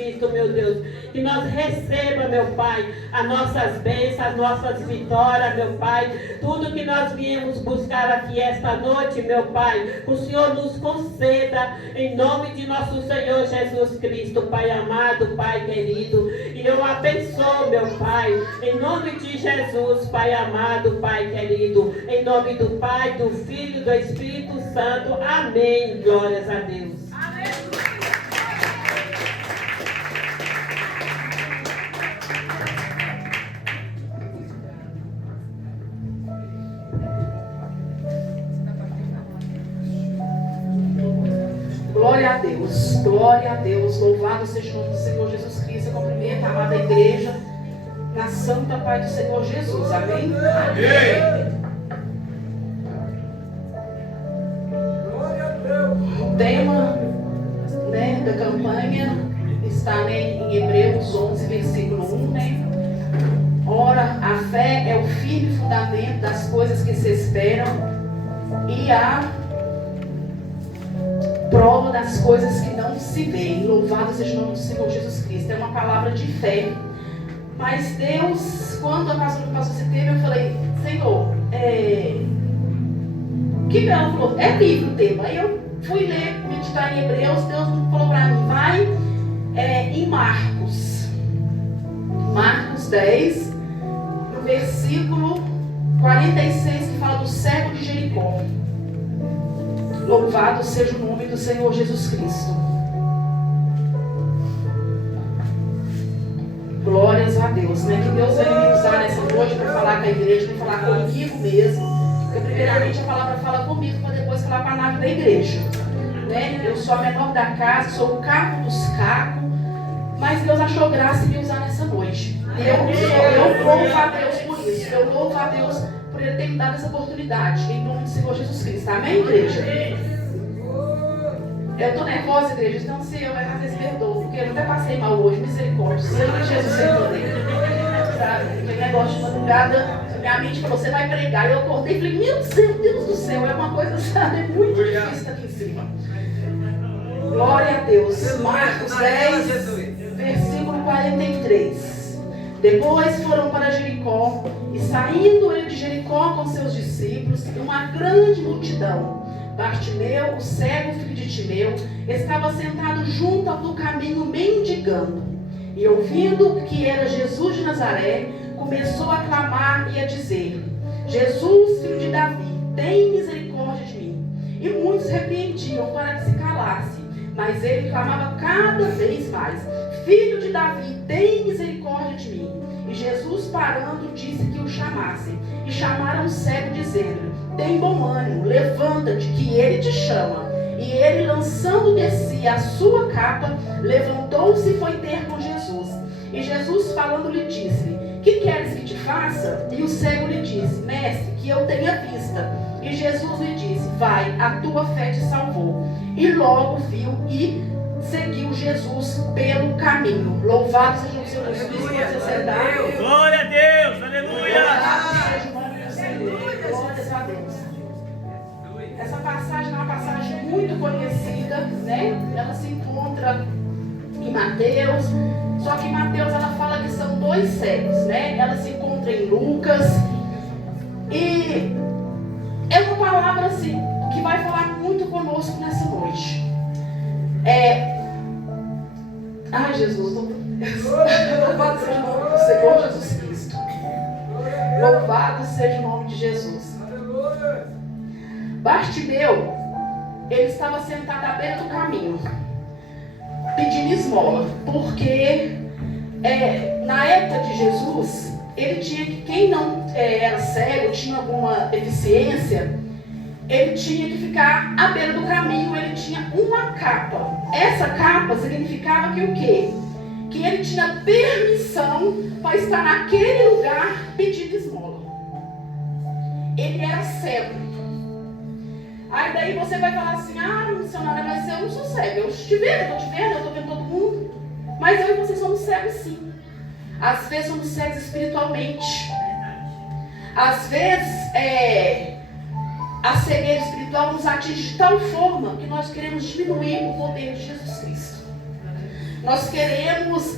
Cristo, meu Deus. Que nós receba, meu Pai, as nossas bênçãos, as nossas vitórias, meu Pai. Tudo que nós viemos buscar aqui esta noite, meu Pai, o Senhor nos conceda, em nome de nosso Senhor Jesus Cristo, Pai amado, Pai querido. E eu abençoo, meu Pai, em nome de Jesus, Pai amado, Pai querido. Em nome do Pai, do Filho e do Espírito Santo. Amém. Glórias a Deus. Glória a Deus, louvado seja o nome do Senhor Jesus Cristo. Eu cumprimento a amada igreja na santa paz do Senhor Jesus, amém? Amém. O tema, né, da campanha está, né, em Hebreus 11, versículo 1, né? Ora, a fé é o firme fundamento das coisas que se esperam e a prova das coisas que não se veem. Louvado seja o nome do Senhor Jesus Cristo. É uma palavra de fé. Mas Deus, quando a pastora passou esse tema, eu falei, Senhor, que ela falou, é livre o tema. Aí eu fui ler, meditar em Hebreus. Deus falou para mim, vai em Marcos 10, no versículo 46, que fala do cego de Jericó. Louvado seja o nome do Senhor Jesus Cristo. Glórias a Deus, né? Que Deus venha me usar nessa noite para falar com a igreja, para falar comigo mesmo. Porque primeiramente a palavra fala comigo, para depois falar para a nave da igreja, né? Eu sou a menor da casa, sou o caco dos cacos, mas Deus achou graça em me usar nessa noite. Eu louvo a Deus por isso. Eu louvo a Deus por Ele ter me dado essa oportunidade, em nome do Senhor Jesus Cristo. Amém, igreja? Eu estou nervosa, igreja, então se eu errar, vocês perdoam, porque eu até passei mal hoje, misericórdia, sangue de Jesus perdoei. Sabe, aquele negócio de madrugada, minha mente falou, você vai pregar, e eu acordei e falei, meu Deus do céu, é uma coisa, sabe, muito difícil aqui em cima. Glória a Deus. Marcos 10, versículo 43. Depois foram para Jericó, e saindo ele de Jericó com seus discípulos, uma grande multidão. Bartimeu, o cego, filho de Timeu, estava sentado junto do caminho mendigando. E ouvindo que era Jesus de Nazaré, começou a clamar e a dizer, Jesus, filho de Davi, tem misericórdia de mim. E muitos repreendiam para que se calasse, mas ele clamava cada vez mais, Filho de Davi, tem misericórdia de mim. E Jesus, parando, disse que o chamassem. E chamaram o cego, dizendo, tem bom ânimo, levanta-te, que ele te chama. E ele, lançando de si a sua capa, levantou-se e foi ter com Jesus. E Jesus, falando, lhe disse, que queres que te faça? E o cego lhe disse, mestre, que eu tenha vista. E Jesus lhe disse, vai, a tua fé te salvou. E logo viu e seguiu Jesus pelo caminho. Louvado seja o Senhor Jesus. Glória a Deus, aleluia. Glórias a Deus. Essa passagem é uma passagem muito conhecida, né? Ela se encontra em Mateus. Só que em Mateus ela fala que são dois cegos, né? Ela se encontra em Lucas. E é uma palavra assim que vai falar muito conosco nessa noite. Ai, Jesus, louvado seja o nome do Senhor Jesus Cristo. Louvado seja o nome de Jesus. Bartimeu, ele estava sentado à beira do caminho, pedindo esmola, porque na época de Jesus, ele tinha que, quem não era cego, tinha alguma deficiência, ele tinha que ficar à beira do caminho, ele tinha uma capa. Essa capa significava que o quê? Que ele tinha permissão para estar naquele lugar pedindo esmola. Ele era cego. Aí daí você vai falar assim, missionária, mas eu não sou cego. Eu estou te vendo, eu estou vendo todo mundo. Mas eu e você somos cegos sim. Às vezes somos cegos espiritualmente. Às vezes a cegueira espiritual nos atinge de tal forma que nós queremos diminuir o poder de Jesus Cristo. Nós queremos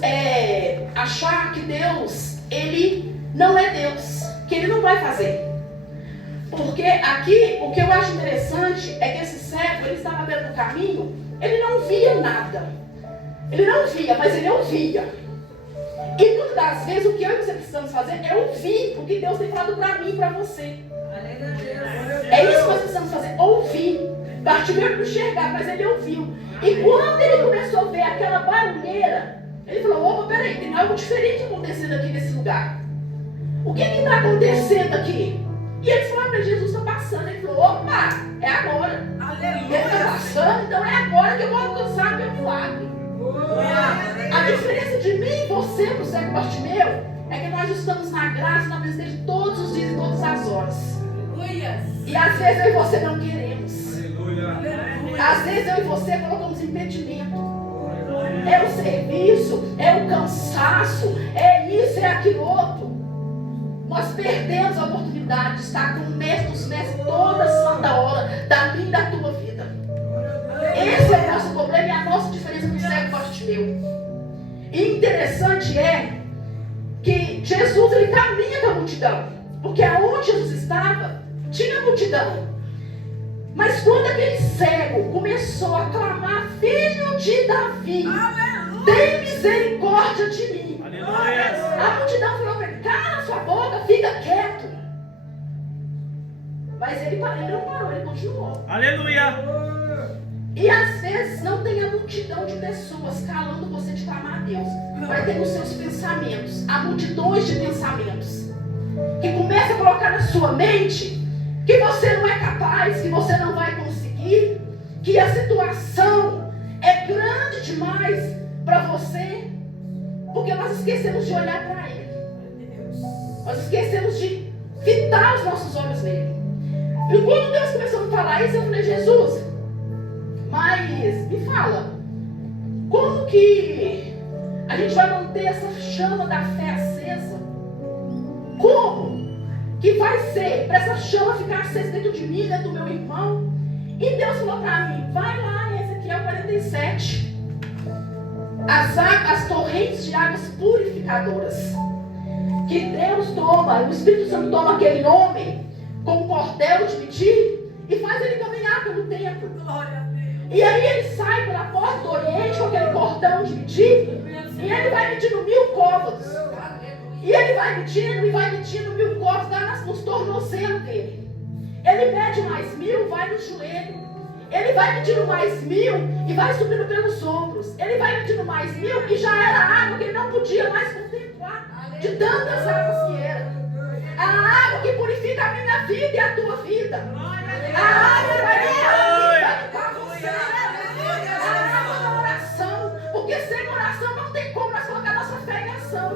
achar que Deus, Ele não é Deus, que Ele não vai fazer. Porque aqui, o que eu acho interessante é que esse cego, ele estava vendo no caminho, ele não via nada. Ele não via, mas ele ouvia. E muitas das vezes o que eu e você precisamos fazer é ouvir o que Deus tem falado para mim e para você. É isso que nós precisamos fazer, ouvir. Bartimeu não enxergar, mas ele ouviu. E quando ele começou a ver aquela barulheira, ele falou, opa, peraí, tem algo diferente acontecendo aqui nesse lugar. O que está acontecendo aqui? E eles falaram para Jesus, está passando. Ele falou, opa, é agora. Ele está passando, então é agora que eu vou alcançar meu milagre. A diferença de mim e você para o cego Bartimeu é que nós estamos na graça, na presença dele todos os dias e todas as horas. E às vezes eu e você não queremos. Às vezes eu e você colocamos impedimento. É o serviço, é o cansaço, é isso, é aquilo outro. Nós perdemos a oportunidade de estar com o mestre dos mestres toda santa hora da minha e da tua vida. Esse é o nosso problema e a nossa diferença do cego Bartimeu. E interessante é que Jesus, ele caminha com a multidão, porque aonde Jesus estava tinha multidão. Mas quando aquele cego começou a clamar, filho de Davi, tem misericórdia de mim. A multidão falou para ele, cala sua boca, fica quieto. Mas ele não parou, ele continuou. Aleluia. E às vezes não tem a multidão de pessoas calando você de clamar a Deus. Vai ter os seus pensamentos, há multidões de pensamentos que começam a colocar na sua mente que você não é capaz, que você não vai conseguir, que a situação é grande demais para você, porque nós esquecemos de olhar para Ele. Nós esquecemos de fitar os nossos olhos nele. E quando Deus começou a me falar isso, eu falei, Jesus, mas me fala, como que a gente vai manter essa chama da fé acesa? Como que vai ser para essa chama ficar acesa dentro de mim, dentro do meu irmão? E Deus falou para mim, vai lá em Ezequiel 47. As torrentes de águas purificadoras. Que Deus toma, o Espírito Santo toma aquele homem com um cordel de medir e faz ele caminhar pelo templo. E aí ele sai pela porta do Oriente com aquele cordão de medir e ele vai medindo 1000 côvados. E ele vai medindo 1000 côvados, dá nos tornozelos dele. Ele mede mais 1000, vai no joelho. Ele vai medindo mais 1000 e vai subindo pelos ombros. Ele vai medindo mais 1000 e já era água que ele não podia mais contemplar. De tantas águas que era. A água que purifica a minha vida e a tua vida. A água que vai limpar você. A água da oração. Porque sem oração não tem como nós colocar nossa fé em ação.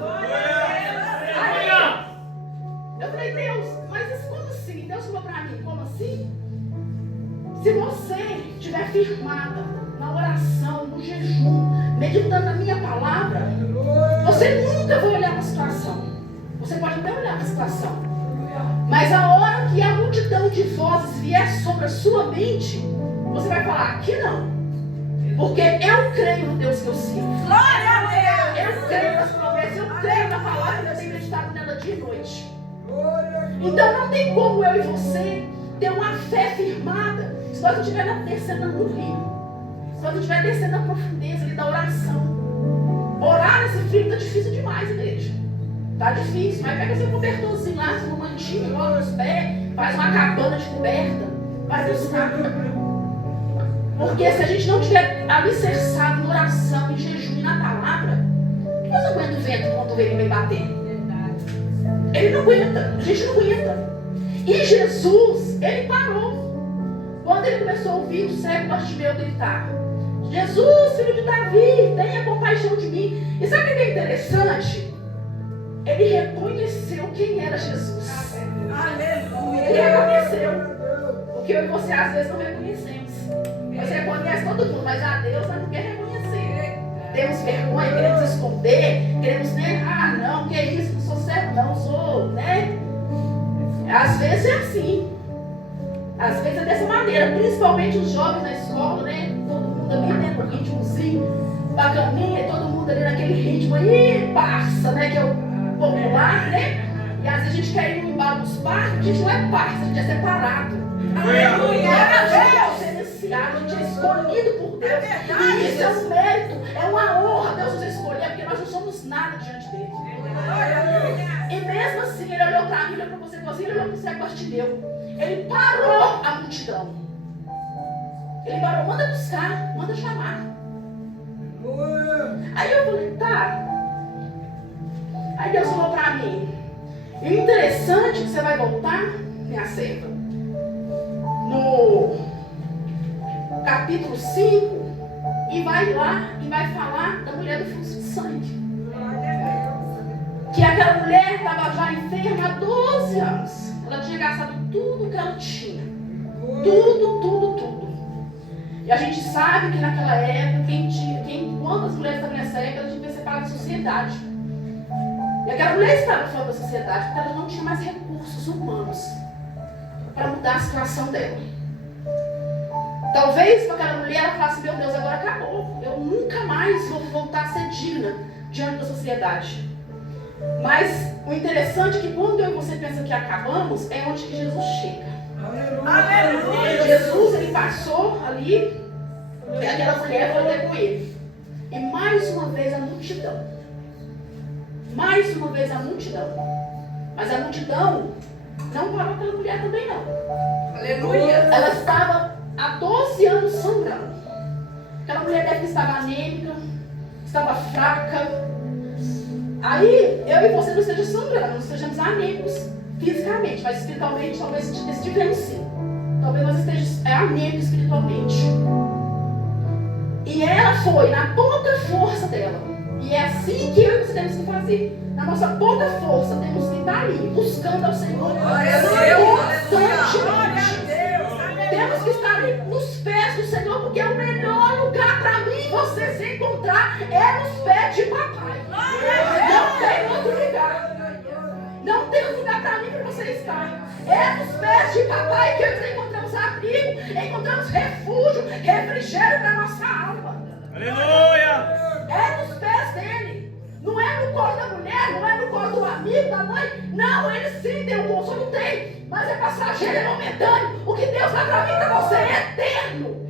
Aí, eu falei, Deus, mas como assim? Deus falou para mim, como assim? Se você estiver firmada na oração, no jejum, meditando na minha palavra, você nunca vai olhar para a situação. Você pode até olhar para a situação, mas a hora que a multidão de vozes vier sobre a sua mente, você vai falar, aqui não. Porque eu creio no Deus que eu sirvo. Glória a Deus! Eu creio nas promessas, eu creio na palavra que eu tenho meditado nela dia e noite. Então não tem como eu e você ter uma fé firmada se nós não estivermos descendo no rio, se nós não estivermos descendo na profundeza ali da oração. Orar nesse frio está difícil demais, igreja. Está difícil, mas pega seu cobertorzinho lá, seu mantinho, coloca nos pés, faz uma cabana de coberta, vai buscar. Porque se a gente não estiver alicerçado em oração, em jejum e na palavra, nós não aguenta o vento quando o vento vem bater. Ele não aguenta, a gente não aguenta. E Jesus, ele parou. Quando ele começou a ouvir o cego Bartimeu gritar, Jesus, filho de Davi, tenha compaixão de mim. E sabe o que é interessante? Ele reconheceu quem era Jesus. Aleluia. Ele reconheceu. Porque eu e você às vezes não reconhecemos. Você reconhece todo mundo, mas a Deus nós não quer reconhecer. Temos vergonha, queremos esconder, queremos, né? Ah, não, que é isso, não sou certo, não sou, né? Às vezes é assim. Às vezes é dessa maneira, principalmente os jovens na escola, né? Todo mundo ali, né? No ritmozinho. bacaninha, todo mundo ali naquele ritmo aí, parça, né? Que é o popular, né? E às vezes a gente quer ir no embalo dos parques, a gente não é parça, a gente é separado. Aleluia! É silenciado, a gente é escolhido por Deus. E isso é um mérito, é uma honra Deus nos escolher, porque nós não somos nada diante dele. E mesmo assim, ele olhou para mim, olhou para você, ele olhou para o cego Bartimeu. Ele parou a multidão. Ele parou, manda buscar, manda chamar. Aí eu falei, tá. Aí Deus falou para mim, e o interessante é que você vai voltar, minha serva, no capítulo 5, e vai lá e vai falar da mulher do fluxo de sangue. Que aquela mulher estava já enferma há 12 anos. Ela tinha gastado tudo que ela tinha. Tudo. E a gente sabe que naquela época, quantas mulheres estavam nessa época, ela devia ser para da sociedade. E aquela mulher estava fora da sociedade porque ela não tinha mais recursos humanos para mudar a situação dela. Talvez para aquela mulher ela falasse, meu Deus, agora acabou. Eu nunca mais vou voltar a ser digna diante da sociedade. Mas o interessante é que quando eu e você pensa que acabamos, é onde que Jesus chega. Aleluia. Jesus, ele passou ali, e aquela mulher foi até com ele. E mais uma vez a multidão. Mas a multidão não parou aquela mulher também não. Aleluia. Ela estava há 12 anos sangrando. Aquela mulher deve estar anêmica, estava fraca. Aí, eu e você não estejamos sangrando, não estejamos anêmicos fisicamente, mas espiritualmente talvez estivemos sim. Talvez nós estejamos anêmicos espiritualmente. E ela foi na pouca força dela. E é assim que eu e você temos que fazer. Na nossa pouca força, temos que estar ali, buscando ao Senhor constantemente. Temos que estar ali nos pés do Senhor, porque o melhor lugar para mim e você se encontrar é nos pés de papai. Não tem outro lugar. Não tem outro lugar para mim para você estar. É nos pés de papai que nós encontramos abrigo, encontramos refúgio, refrigério para nossa alma. Aleluia! É nos pés dele. Não é no colo da mulher, não é no colo do amigo, da mãe. Não, ele sim tem um consolo, tem. Mas é passageiro, é momentâneo. O que Deus dá para mim e para você é eterno.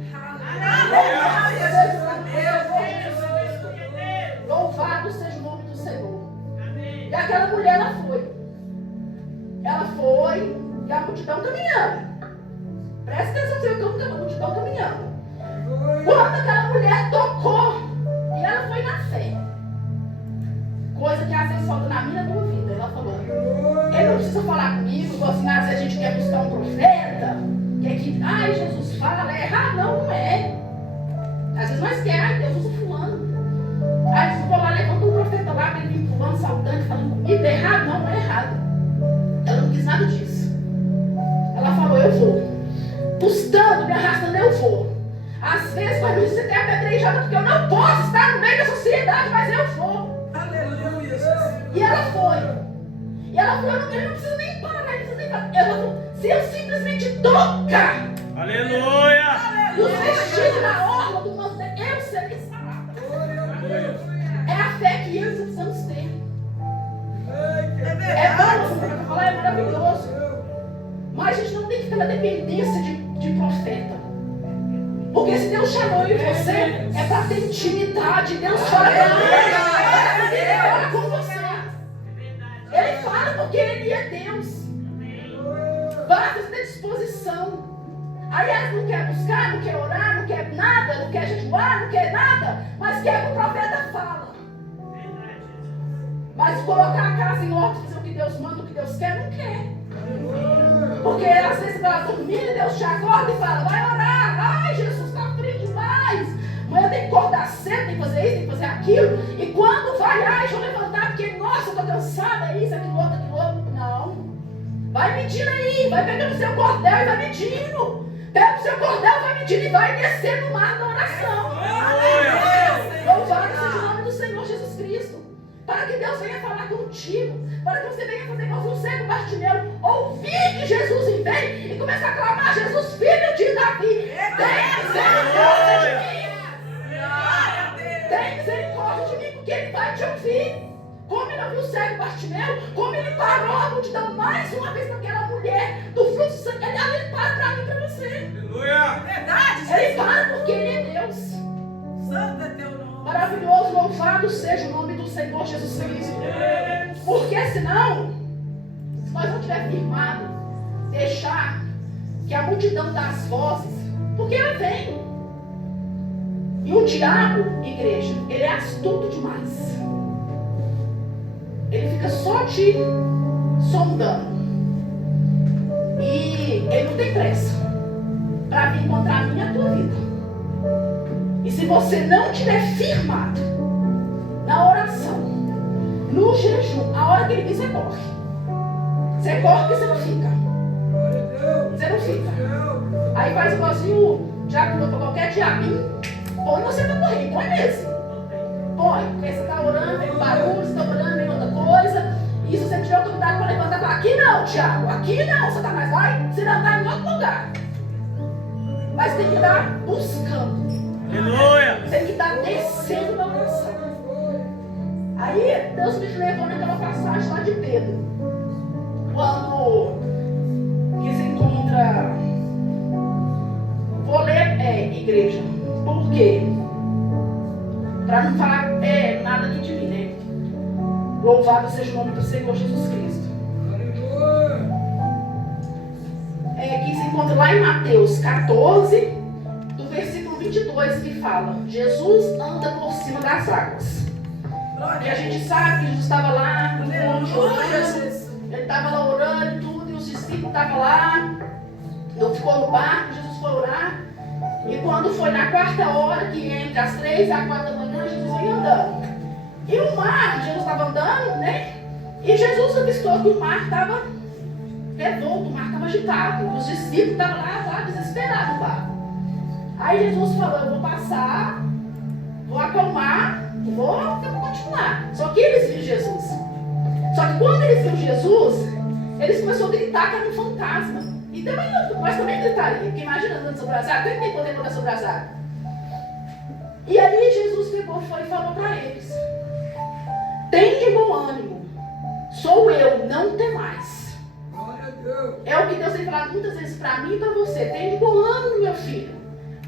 Louvado seja o nome do Senhor. E aquela mulher, ela foi. Ela foi e a multidão caminhando. Presta atenção, você viu a multidão caminhando. Quando aquela mulher tocou, e ela foi na fé. Coisa que às vezes falta na minha dúvida. Ela falou, ele não precisa falar comigo, igual assim, às vezes a gente quer buscar um profeta, quer que, ai, Jesus fala, é errado, não é. Às vezes nós queremos, ai, Deus usa fulano. Aí Jesus vou lá, levanta um profeta lá, para ele vir pulando, saltando, falando comigo, é errado, não é errado. Ela não quis nada disso. Ela falou, eu vou. Custando, me arrastando, eu vou. Às vezes vai me ser até apedrejada, porque eu não posso estar no meio da sociedade, mas eu vou. Aleluia. E ela foi. E ela falou, ele não precisa nem parar, ele não precisa nem parar. Ela falou, se eu simplesmente tocar, aleluia, os vestidos na orla do manto dele, eu serei sarada. É a fé que eu precisamos ter. É bom, para falar, é maravilhoso. Mas a gente não tem que ficar na dependência de profeta. Porque se Deus chamou eu e você, é para ter intimidade. Deus fala com você. Ele fala porque Ele é Deus. Basta ter disposição. Aí ela não quer buscar, não quer orar, não quer nada, não quer jejuar, não quer nada, mas quer que o profeta fala. Mas colocar a casa em ordem, fazer o que Deus manda, o que Deus quer, não quer. Porque às vezes você vai dormir e Deus te acorda e fala, vai orar, ai Jesus, está frio demais. Amanhã tem que acordar cedo, tem que fazer isso, tem que fazer aquilo. E quando vai, ai, deixa eu levantar, porque nossa, eu estou cansada, é isso, aquilo outro. Não. Vai medindo aí, vai pegando o seu cordel e vai medindo. Pega o seu cordel, vai medindo e vai descer no mar da oração. Louvado seja o nome do Senhor Jesus Cristo. Para que Deus venha falar contigo. Para que você venha fazer igual o cego Bartimeu. Ouvir que Jesus vem e começar a clamar, Jesus, filho de Davi. Tem misericórdia de mim. Tem vai te ouvir. Como ele ouviu o cego Bartimeu, como ele parou a multidão mais uma vez para aquela mulher do fluxo de sangue. Aliás, ele para para mim e para você. Aleluia. Verdade, Ele Jesus. para porque ele é Deus. Santo é teu nome. Maravilhoso, louvado seja o nome do Senhor Jesus Cristo. Porque senão, se nós não tivermos firmado, deixar que a multidão das vozes, porque ela vem. E o diabo, igreja, ele é astuto demais. Ele fica só te sondando. E ele não tem pressa para vir encontrar a minha e a tua vida. E se você não tiver firmado na oração, no jejum, a hora que ele vir, você corre. Você corre porque você não fica. Você não fica. Aí faz igualzinho o diabo para qualquer diabinho. Põe você para correr, põe mesmo. Põe, porque você está orando, vem um barulho, você está orando, vem outra coisa. E se você tiver autoridade para levantar e falar, aqui não, Tiago, aqui não, Satanás, vai, você não está em outro lugar. Mas tem que estar buscando. Aleluia. Tem que estar descendo na oração. Aí Deus me levou naquela passagem lá de Pedro. Quando que se encontra. Vou ler, igreja. Por quê? Para não falar nada aqui de mim, né? Louvado seja o nome do Senhor Jesus Cristo. Que se encontra lá em Mateus 14, do versículo 22, que fala: Jesus anda por cima das águas. E a gente sabe que Jesus estava lá, ele estava lá orando e tudo, e os discípulos estavam lá. Ele ficou no barco, Jesus foi orar. E quando foi na quarta hora, que entre as 3 e a 4 da manhã, Jesus ia andando. E o mar, Jesus estava andando, né? E Jesus avistou que o mar estava revolto, o mar estava agitado. E os discípulos estavam lá desesperados lá. Aí Jesus falou: eu vou passar, vou acalmar e vou continuar. Só que eles viram Jesus. Só que quando eles viram Jesus, eles começaram a gritar que era um fantasma. E também, mas também gritaria, porque imagina andando sobre as águas, quem tem poder de andar sobre as águas? E aí Jesus pegou e falou para eles: tem de bom ânimo, sou eu, não temais. É o que Deus tem falado muitas vezes para mim e para você. Tem de bom ânimo, meu filho.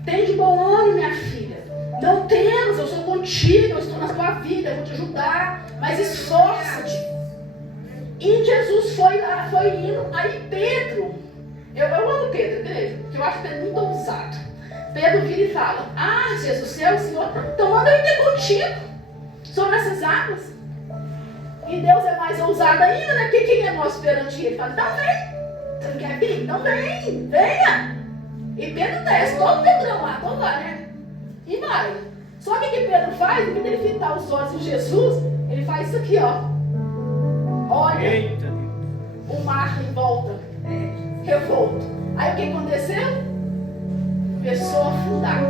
Tem de bom ânimo, minha filha. Não temas, eu sou contigo, eu estou na tua vida, eu vou te ajudar, mas esforça-te. E Jesus foi lá, foi indo. Aí Pedro, eu amo Pedro, igreja, porque eu acho Pedro muito ousado. Pedro vira e fala: ah, Jesus, você é o Senhor, então manda eu ir ter contigo sobre essas águas. E Deus é mais ousado ainda, né? Porque quem é nosso perante ele? Ele fala: então vem. Você não quer vir? Então vem, venha. E Pedro desce, todo Pedrão lá, todo lá, né? E vai. Só que o que Pedro faz, quando ele fitar os olhos em Jesus, ele faz isso aqui, ó. Olha, eita, o mar em volta, revolto. Aí o que aconteceu? Começou a afundar.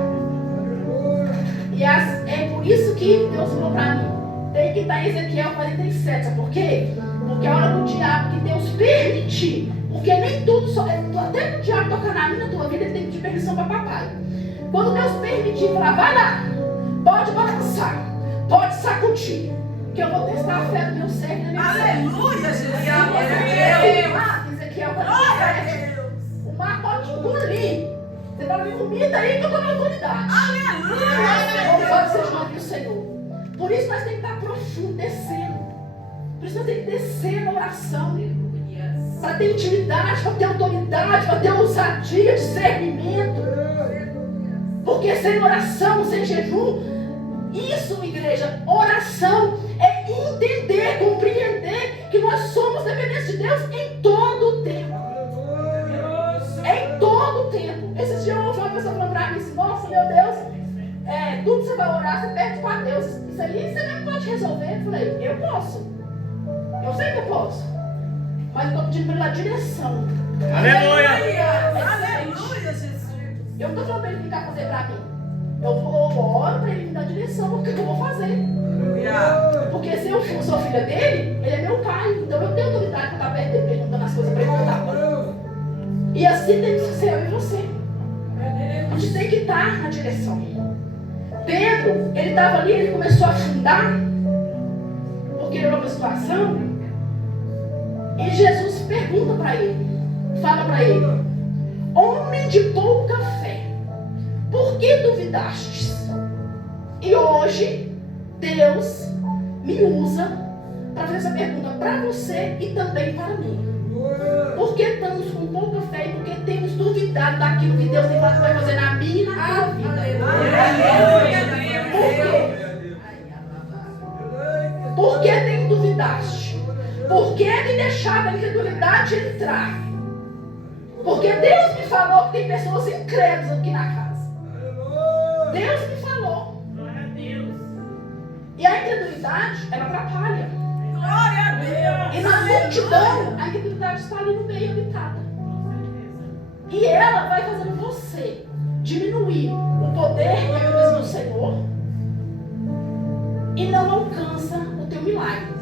E é por isso que Deus falou para mim: tem que estar em Ezequiel 47. Sabe por quê? Porque a hora do diabo, que Deus permitir, porque nem tudo, até que o diabo tocar na minha, na tua vida, ele tem que pedir permissão para papai. Quando Deus permitir, falar: vai lá, pode balançar, pode sacudir, que eu vou testar a fé do meu servo e da minha serva. Aleluia, Jesus. Ezequiel 47. O mar pode engolir. Você fala: me vomita aí que eu estou na autoridade. Aleluia. Louvado seja o nome do Senhor. Por isso nós temos que estar profundo, descendo. Por isso nós temos que descer na oração. Para ter intimidade, para ter autoridade, para ter ousadia, discernimento. Porque sem oração, sem jejum, isso, igreja, oração é entender, compreender que nós somos dependentes de Deus em todo o tempo. Em todo o tempo. Esses dias eu ouvi uma pessoa falando para mim assim: nossa, meu Deus, tudo que você vai orar, você pede para Deus. Isso aí você não pode resolver. Eu falei: eu posso. Eu sei que eu posso. Mas eu estou pedindo pela direção. Aleluia. Aleluia, Jesus. Eu não estou falando para ele ficar fazer para mim. Eu oro para ele me dar direção porque eu vou fazer. Porque se eu sou filha dele, ele é meu pai. Então eu tenho autoridade para estar perto dele, perguntando as coisas para ele contar. E assim tem que ser eu e você. A gente tem que estar na direção. Pedro, ele estava ali, ele começou a afundar. situação e Jesus pergunta para ele, fala para ele: homem de pouca fé, por que duvidastes? E hoje Deus me usa para fazer essa pergunta para você e também para mim. Por que estamos com pouca fé e por que temos duvidado daquilo que Deus tem falado que vai fazer na minha e na tua vida? Por quê? Por que tem duvidaste? Por que me deixar a incredulidade entrar? Porque Deus me falou que tem pessoas incrédulas aqui na casa. Deus me falou. E a incredulidade, ela atrapalha. Glória a Deus. E na multidão, a incredulidade está ali no meio habitada. E ela vai fazendo você diminuir o poder e a presença do Senhor e não alcança o teu milagre.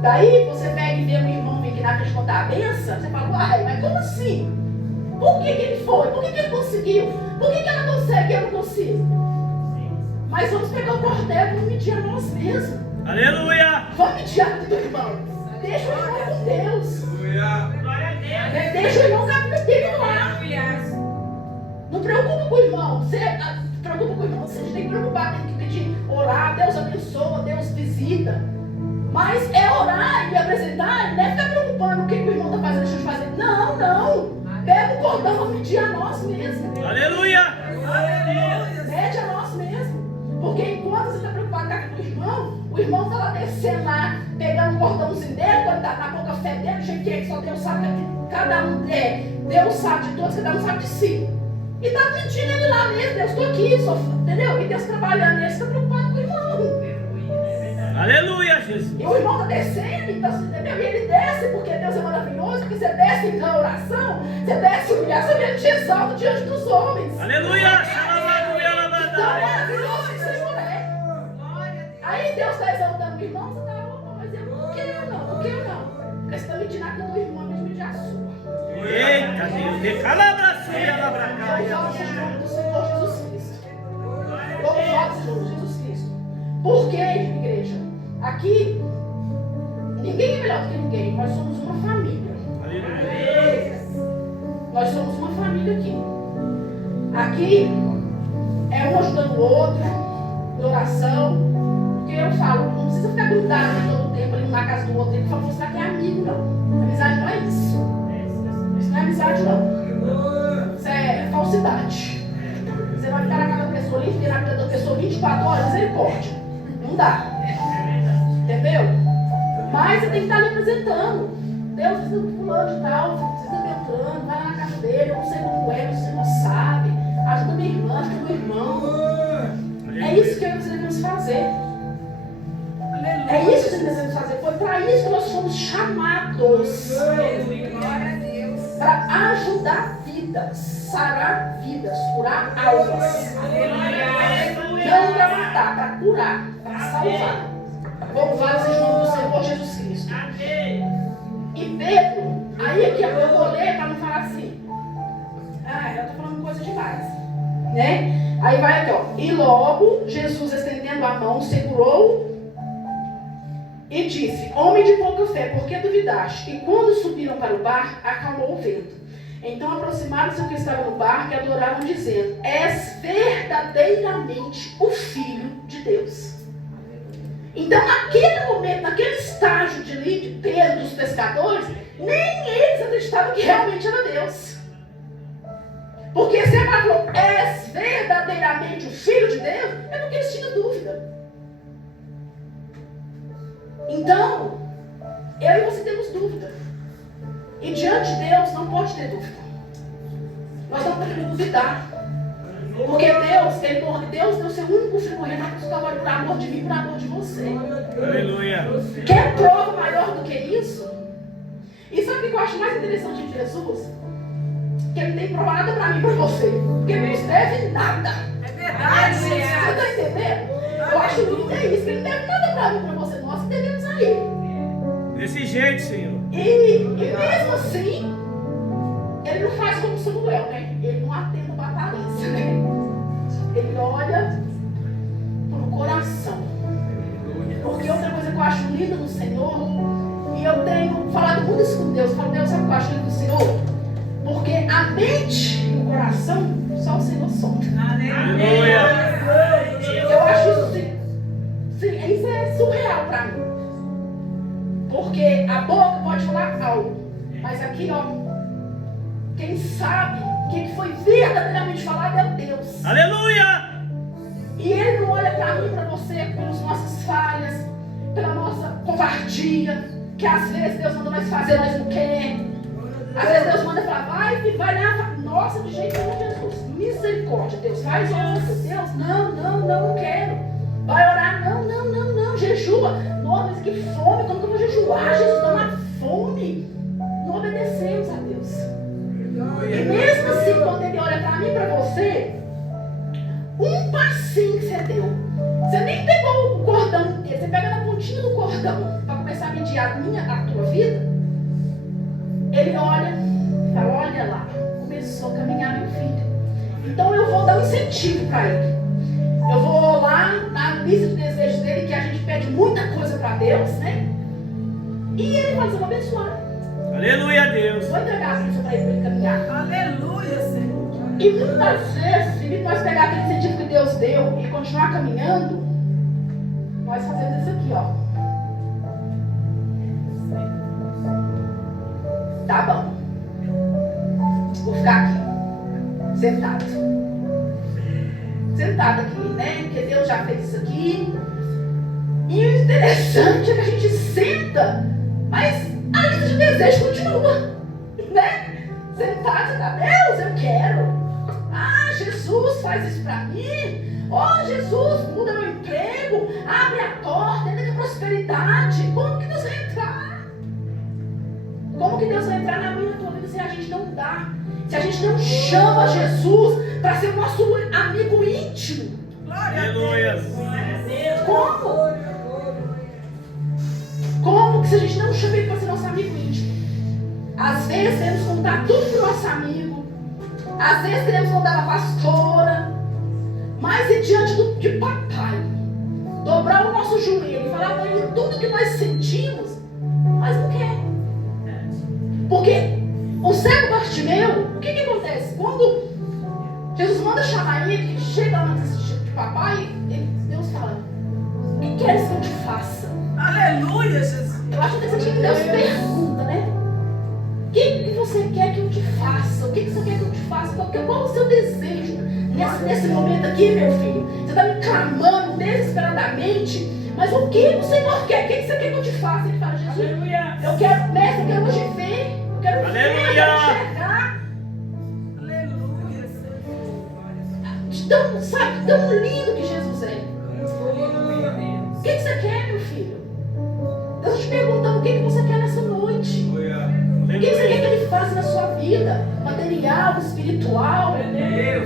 Daí você pega e vê um irmão vir aqui na frente contar a benção, você fala: uai, mas como assim? Por que ele foi? Por que ele conseguiu? Por que ela consegue e eu não consigo? Mas vamos pegar o cordel e vamos medir a nós mesmos. Aleluia! Vamos medir a vida do irmão. Deixa o irmão com Deus. Deixa o irmão com a vida dele lá. Não preocupa com o irmão. Você preocupa com o irmão. Você tem que preocupar, tem que pedir, orar. Deus abençoa, Deus visita. Mas é orar e apresentar. Não deve estar preocupando o que o irmão está fazendo, deixa eu fazer. Não, não. Pega o cordão, vamos medir a nós mesmos. Aleluia! Mede a nós mesmos. Porque enquanto você está preocupado com a vida do irmão, o irmão está lá descendo lá, pegando o cordãozinho dele, quando está na pouca fé dele, do jeito que é, que só Deus sabe que cada um Deus sabe de todos, cada um sabe de si. E está pedindo ele lá mesmo: Deus, estou aqui, entendeu? E Deus trabalhando nele, você está preocupado com o irmão. Aleluia, Jesus! E o irmão está descendo, então, entendeu? E ele desce porque Deus é maravilhoso, porque você desce em oração, você desce em humilhação e ele te exalta diante dos homens. Aleluia! Então é maravilhoso que o Senhor é. Aí Deus está exaltando o irmão, você está: opa, mas por que eu não? Por que eu não? Porque você está medindo a vida do irmão, mas medir a sua. Eita, Deus! Decalabraçuia, labracaia! Louvado seja o nome do Senhor Jesus Cristo. Louvado seja o nome de Jesus Cristo. Por que, igreja? Aqui, ninguém é melhor do que ninguém. Nós somos uma família. Aleluia! Nós somos uma família aqui. Aqui é um ajudando o outro, em oração. Porque eu falo, não precisa ficar grudado todo o tempo ali na casa do outro. Tem que mostrar que é amigo, não. Amizade não é isso. Isso não é amizade, não. Isso é falsidade. Você vai ficar na casa da pessoa ali, ficar na vida da pessoa 24 horas, misericórdia. Não dá. Entendeu? Mas você tem que estar ali apresentando. Deus precisa do fulano de tal, precisa de Beltrano, vai lá na casa dele, eu não sei como é, você não sabe. Ajuda minha irmã, ajuda meu irmão. É isso que nós devemos fazer. É isso que nós devemos fazer. Foi para isso que nós fomos chamados. Para ajudar vidas, sarar vidas, curar almas. Não para matar, para curar, para salvar. Louvado seja o nome do Senhor Jesus Cristo. E Pedro, aí aqui eu vou ler para não falar assim: ah, eu estou falando coisa demais, né? Aí vai aqui, ó. E logo Jesus, estendendo a mão, segurou e disse: homem de pouca fé, por que duvidaste? E quando subiram para o barco, acalmou o vento. Então aproximaram-se os que estavam no barco e adoraram, dizendo: és verdadeiramente o Filho de Deus. Então, naquele momento, naquele estágio de Pedro, dos pescadores, nem eles acreditavam que realmente era Deus. Porque se ela falou: és verdadeiramente o Filho de Deus, é porque eles tinham dúvida. Então, eu e você temos dúvida. E diante de Deus não pode ter dúvida. Nós não podemos duvidar. Porque Deus deu seu único filho morrer na cruz do Calvário por amor de mim, por amor de você. Aleluia! Quer prova maior do que isso? E sabe o que eu acho mais interessante de Jesus? Que ele não tem prova nada para mim e para você. Porque ele não deve nada. É verdade. Você está entendendo? Eu acho lindo é isso, que ele não deve nada para mim e para você. Nós devemos a ele. Desse jeito, Senhor. E mesmo assim, ele não faz como Samuel, né? Ele não atende para a aparência, né? Ele olha para o coração. Porque outra coisa que eu acho linda no Senhor. E eu tenho falado muito isso com Deus. Eu falo, Deus, sabe o que eu acho lindo do Senhor? Porque a mente e o coração só o Senhor sonda. Aleluia. Eu acho isso, sim, isso é surreal para mim. Porque a boca pode falar algo, mas aqui, ó, quem sabe o que foi verdadeiramente falado é o Deus. Aleluia. E Ele não olha para mim e para você pelas nossas falhas, pela nossa covardia, que às vezes Deus manda nós fazer, nós não queremos. Às vezes Deus manda falar, vai lá, nossa, de jeito nenhum, Jesus, misericórdia, Deus, faz outra, Deus, não quero. Vai orar, não, jejua. Nossa, mas que fome, como que eu vou jejuar? Jesus, dá uma fome. Não obedecemos a Deus. E mesmo assim, quando Ele olha para mim e para você, um passinho que você deu, você nem pegou o cordão inteiro, você pega na pontinha do cordão para começar a medir a tua vida. Ele olha e fala, olha lá, começou a caminhar meu filho. Então eu vou dar um incentivo para ele. Eu vou lá na lista de desejos dele, que a gente pede muita coisa para Deus, né? E ele fala, eu vou abençoar. Aleluia, Deus. Vou entregar a bênção para ele caminhar. Aleluia, Senhor. E muitas vezes, se nós pegar aquele incentivo que Deus deu e continuar caminhando, nós fazemos isso aqui, ó. Tá bom. Vou ficar aqui, sentado. Sentado aqui, né? Porque Deus já fez isso aqui. E o interessante é que a gente senta, mas a lista de desejos continua, né? Sentado, tá? Deus, eu quero. Ah, Jesus, faz isso pra mim. Oh, Jesus, muda meu emprego. Abre a porta, entra com prosperidade. Como que Deus vai entrar? Como que Deus vai entrar na minha tua vida se a gente não dá? Se a gente não chama Jesus para ser o nosso amigo íntimo? Aleluia. Como? Como que se a gente não chama ele para ser nosso amigo íntimo? Às vezes queremos contar tudo pro nosso amigo. Às vezes queremos contar para a pastora. Mas e diante de papai, dobrar o nosso joelho e falar para ele tudo que nós sentimos, mas não quer. Porque o cego Bartimeu, o que acontece? Quando Jesus manda chamar ele, ele chega lá de papai, Deus fala, o que queres que eu te faça? Aleluia, Jesus. Eu acho interessante que Deus pergunta, né? O que você quer que eu te faça? O que você quer que eu te faça? Qual o seu desejo nesse momento aqui, meu filho? Você está me clamando desesperadamente, mas o que o Senhor quer? O que você quer que eu te faça? Ele fala, Jesus, eu quero, mestre, eu quero hoje ver. Eu quero ver, eu quero enxergar. Aleluia, Senhor. Sabe, tão lindo que Jesus é. O que você quer, meu filho? Deus está te perguntando o que você quer nessa noite. O que você quer que Ele faça na sua vida? Material, espiritual,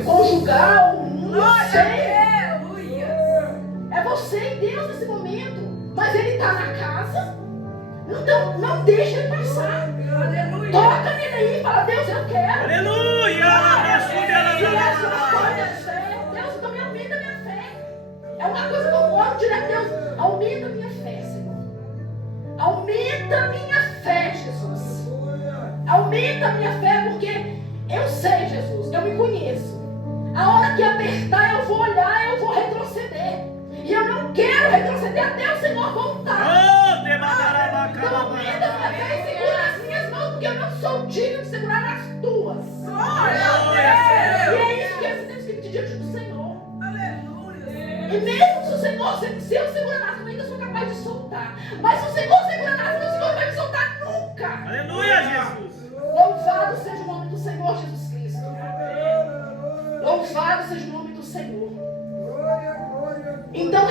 conjugal, não sei. É você e Deus nesse momento. Mas Ele está na casa. Então não deixa Ele passar. Toca nele aí e fala, Deus, eu quero. Aleluia. Deus, então me aumenta a minha fé. É uma coisa que eu oro direto, Deus, aumenta a minha fé, Senhor. Aumenta a minha fé, Jesus. Aumenta a minha fé, porque eu sei, Jesus, eu me conheço. A hora que apertar, eu vou olhar, eu vou retroceder. E eu não quero retroceder até o Senhor voltar. Então aumenta a minha fé e segura as minhas mãos, porque eu não sou digno de segurar as tuas. E é isso que nós temos que pedir diante do Senhor. E mesmo se o Senhor, se eu segurar nas mãos, eu ainda sou capaz de soltar. Mas se o Senhor segurar nas mãos, o Senhor não vai me soltar nunca. Aleluia, Jesus. Louvado seja o nome do Senhor Jesus Cristo. Louvado seja o nome do Senhor. Então,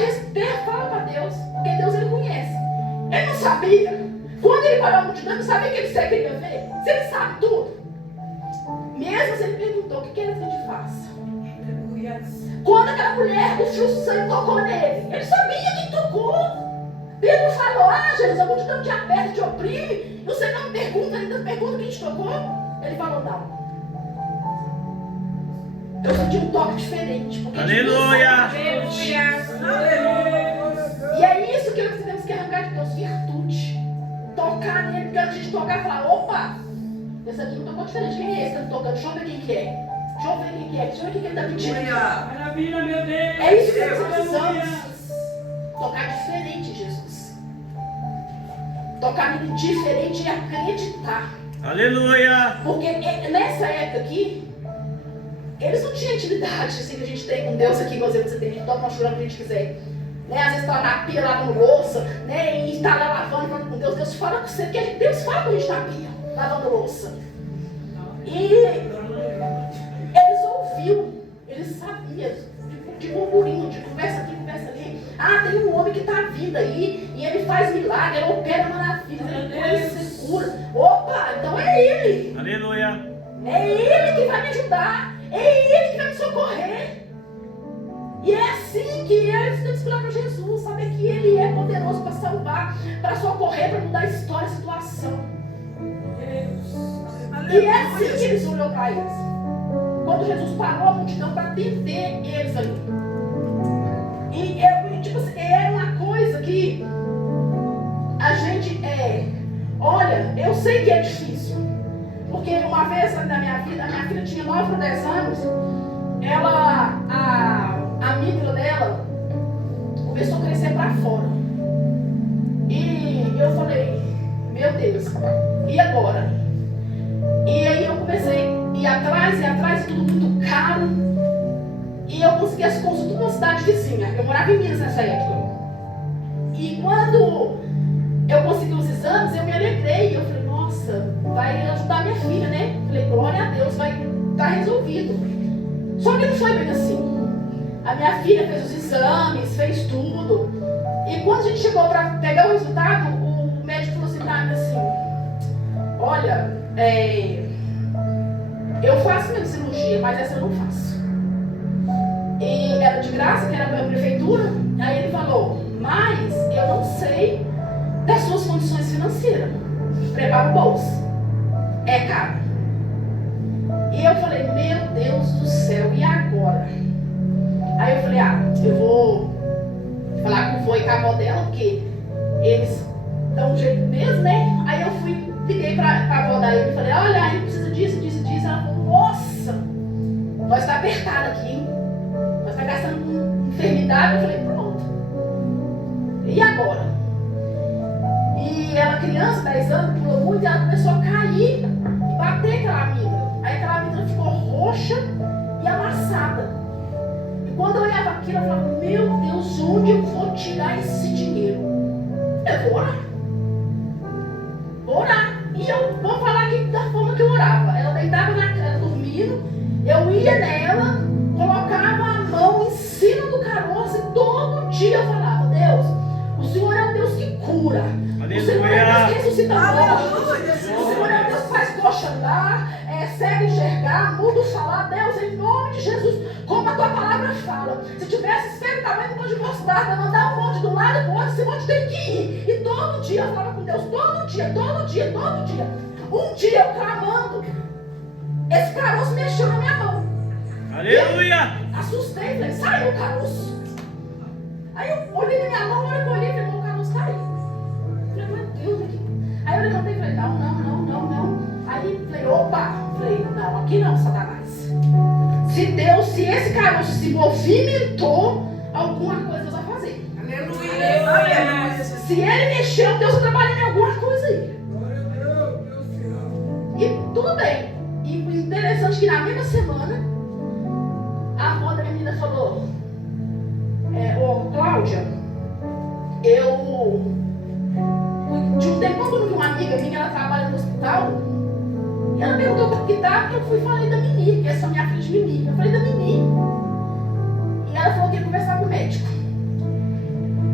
fala para Deus, porque Deus Ele conhece. Ele não sabia. Quando ele parou a multidão, ele não sabia o que ele queria ver. Se ele sabe tudo. Mesmo se ele perguntou, o que quer que a gente faça? Quando aquela mulher, o fluxo de sangue tocou nele, ele sabia quem tocou. Pedro falou, Jesus, a multidão te aperta, te oprime. E o Senhor me pergunta, ainda pergunta quem te tocou. Ele falou, não. Eu senti um toque diferente. Aleluia. E é isso que nós temos que arrancar de Deus, virtude. tocar nele, porque antes de tocar, falar, opa, esse aqui não tocou diferente, quem é esse que tá tocando? Deixa eu ver quem que é. Deixa eu ver quem que é, deixa eu ver quem que ele tá pedindo. Maravilha, meu Deus. É isso que nós precisamos. Tocar diferente, Jesus. Tocar diferente e acreditar. Aleluia. Porque nessa época aqui, eles não tinham intimidade assim que a gente tem com Deus aqui, igual você tem, a gente toca uma chorando que a gente quiser. Né? Às vezes tá na pia lavando louça, né? E tá lá lavando, falando com Deus. Deus fala com você, porque Deus fala com a gente na pia, lavando louça. E eles ouviram, eles sabiam, de burburinho, de conversa aqui, conversa ali. Ah, tem um homem que está vindo aí, e ele faz milagre, ele opera maravilhas, ele cura, ele cura. Opa, então é ele. Aleluia. É ele que vai me ajudar, é ele que vai me socorrer. E é assim que eles têm que explicar para Jesus, saber que ele é poderoso para salvar, para socorrer, para mudar a história, a situação. E é assim que eles olhou para eles. Quando Jesus parou a multidão para atender eles ali. E tipo assim, é uma coisa que a gente olha, eu sei que é difícil. Porque uma vez na minha vida, a minha filha tinha 9 para 10 anos, a amígdala dela começou a crescer para fora. E eu falei, meu Deus, e agora? E aí eu comecei a ir atrás, tudo muito caro. E eu consegui as consultas numa cidade vizinha. Eu morava em Minas nessa época. E quando eu consegui os exames, eu me alegrei. Eu falei, nossa, vai ajudar minha filha, né? Eu falei, glória a Deus, vai estar resolvido. Só que não foi bem assim. A minha filha fez os exames, fez tudo. E quando a gente chegou para pegar o resultado, o médico falou assim pra mim assim, olha, eu faço minha cirurgia, mas essa eu não faço. E era de graça, que era pela prefeitura. Aí ele falou, mas eu não sei das suas condições financeiras. Prepara o bolso. É caro. E eu falei, meu Deus do céu, e agora? Aí eu falei, eu vou falar com o vô e com a avó dela, porque eles dão um jeito mesmo, né? Aí eu liguei pra avó da Amy e falei, olha, aí precisa disso. Ela falou, nossa, nós tá apertado aqui, hein? Nós tá gastando com enfermidade. Eu falei, pronto. E agora? E ela, criança, 10 anos, pulou muito, e ela começou a cair e bater aquela amígdala. Aí aquela amígdala ficou roxa e amassada. E quando eu olhava aquilo, eu falava, meu Deus, onde eu vou tirar esse dinheiro? Eu vou orar. Vou orar. E eu vou falar aqui da forma que eu orava. Ela deitava na cama, dormindo, eu ia nela, colocava a mão em cima do caroço e todo dia eu falava, Deus, o Senhor é um Deus que cura. Aleluia. O Senhor é um Deus que ressuscita mortos. Aleluia. O Senhor é um Deus que faz coxa andar, cego enxergar, mudo falar. Deus, em nome de Jesus, como a tua palavra fala, se tivesse feito tamanho do monte de mostarda, mandar um monte de um lado pro outro, esse monte tem que ir. E todo dia eu falava com Deus, todo dia. Um dia eu clamando, esse caroço mexeu na minha mão. Aleluia. Assustei, falei, saiu o caroço. Aí eu olhei na minha mão, olha que eu olhei e falei, o caroço tá aí. Falei, meu Deus, aqui. Aí eu levantei e falei, não. Aí falei, opa, não, aqui não, Satanás. Se esse caroço se movimentou, alguma coisa Deus vai fazer. Aleluia. Se ele mexeu, Deus está trabalhando em alguma coisa aí. E tudo bem. E o interessante é que na mesma semana, a avó da minha menina falou, Cláudia, de um tempo quando eu vi uma amiga minha, ela trabalha no hospital, e ela perguntou como que tá, e eu fui e falei da Mimi, que é só minha filha de Mimi. Eu falei da Mimi. E ela falou que ia conversar com o médico.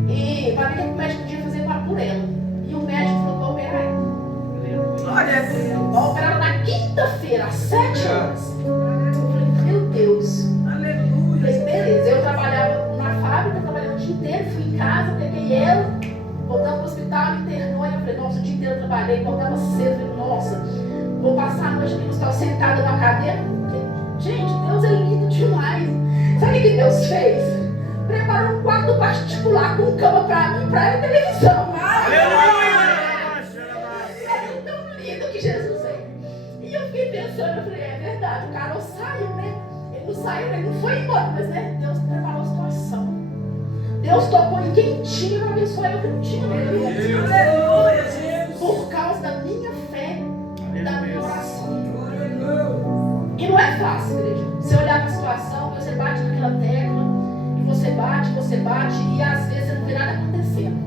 E para ver o que o médico podia fazer por ela. E o médico falou que vai operar ela. Glória a Deus. Vai operar ela na quinta-feira, às 7 horas. Eu falei, meu Deus. Aleluia. Eu falei, beleza. Eu trabalhava na fábrica, trabalhava o dia inteiro, fui em casa, peguei ela, voltamos para o hospital, internou. E eu falei, nossa, o dia inteiro eu trabalhei, voltava cedo. Eu falei, nossa, vou passar a noite aqui no hospital sentada na cadeira. Gente, Deus é lindo demais. Sabe o que Deus fez? Preparou um quarto particular com cama para mim, para ela e televisão. Aleluia. saiu, ele não foi embora, mas né, Deus preparou a situação. Deus tocou em quem tinha para abençoar eu que não tinha. Aleluia, Jesus. Por causa da minha fé e da minha oração. E Aleluia. não é fácil, igreja. Você olhar para a situação, você bate naquela tecla, e você bate, e às vezes você não vê nada acontecendo.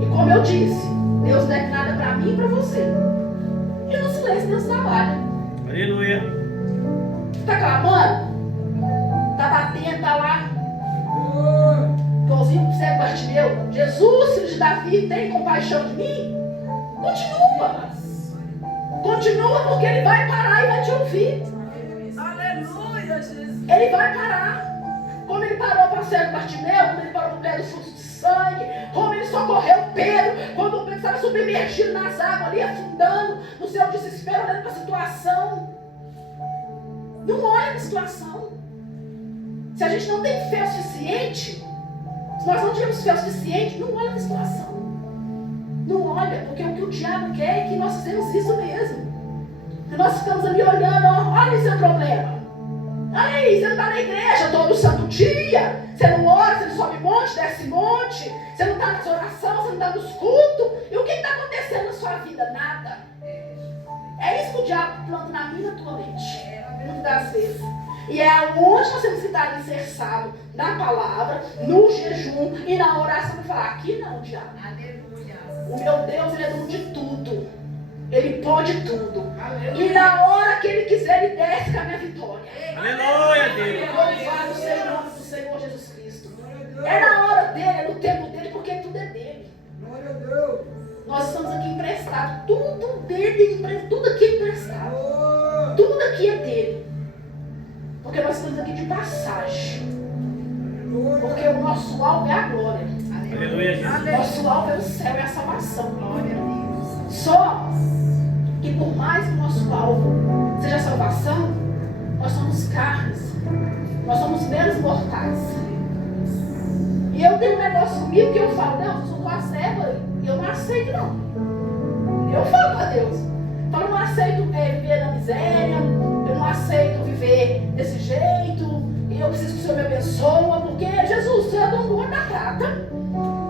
E como eu disse, Deus não é nada para mim e para você. E no silêncio Deus trabalha. Aleluia. Tá clamando? Tá batendo, tá lá. Igualzinho pro cego Bartimeu. Jesus, filho de Davi, tem compaixão de mim? Continua. Continua, porque ele vai parar e vai te ouvir. Aleluia, Jesus. Ele vai parar. Como ele parou para o cego Bartimeu, como ele parou para o pé do fluxo de sangue, como ele socorreu Pedro, quando o Pedro estava submergido nas águas ali, afundando, no seu desespero, olhando para a situação. Não olha para a situação. Se a gente não tem fé o suficiente, se nós não tivermos fé o suficiente, não olha para a situação. Não olha, porque o que o diabo quer é que nós fizemos isso mesmo. Que nós ficamos ali olhando, ó, olha o seu problema. Olha aí, você não está na igreja todo santo dia. Você não ora, você não sobe monte, desce monte. Você não está nas orações, você não está nos cultos. E o que está acontecendo na sua vida? Nada. É isso que o diabo planta na minha e na tua mente. Muitas das vezes. E é onde nós temos que estar alicerçados na palavra, no jejum e na oração para falar, aqui não, diabo. O meu Deus, ele é dono de tudo. Ele pode tudo. Aleluia. E na hora que ele quiser, ele desce com a minha vitória. Aleluia, Deus. Louvado seja o nome do Senhor Jesus Cristo. É na hora dele, é no tempo dele, porque tudo é dele. Glória a Deus. Nós estamos aqui emprestados. Tudo dele, tudo aqui é emprestado. Tudo aqui é dele. Porque nós estamos aqui de passagem. Porque o nosso alvo é a glória. Aleluia, Jesus. Nosso alvo é o céu, é a salvação. Glória a Deus. Só que por mais que o nosso alvo seja a salvação, nós somos carnes. Nós somos meros mortais. E eu tenho um negócio comigo que eu falo, Deus, eu sou tua serva e eu não aceito não. Eu falo para Deus. Eu não aceito viver na miséria. Eu não aceito viver desse jeito. E eu preciso que o Senhor me abençoe. Porque Jesus, o Senhor é dono do ouro da prata.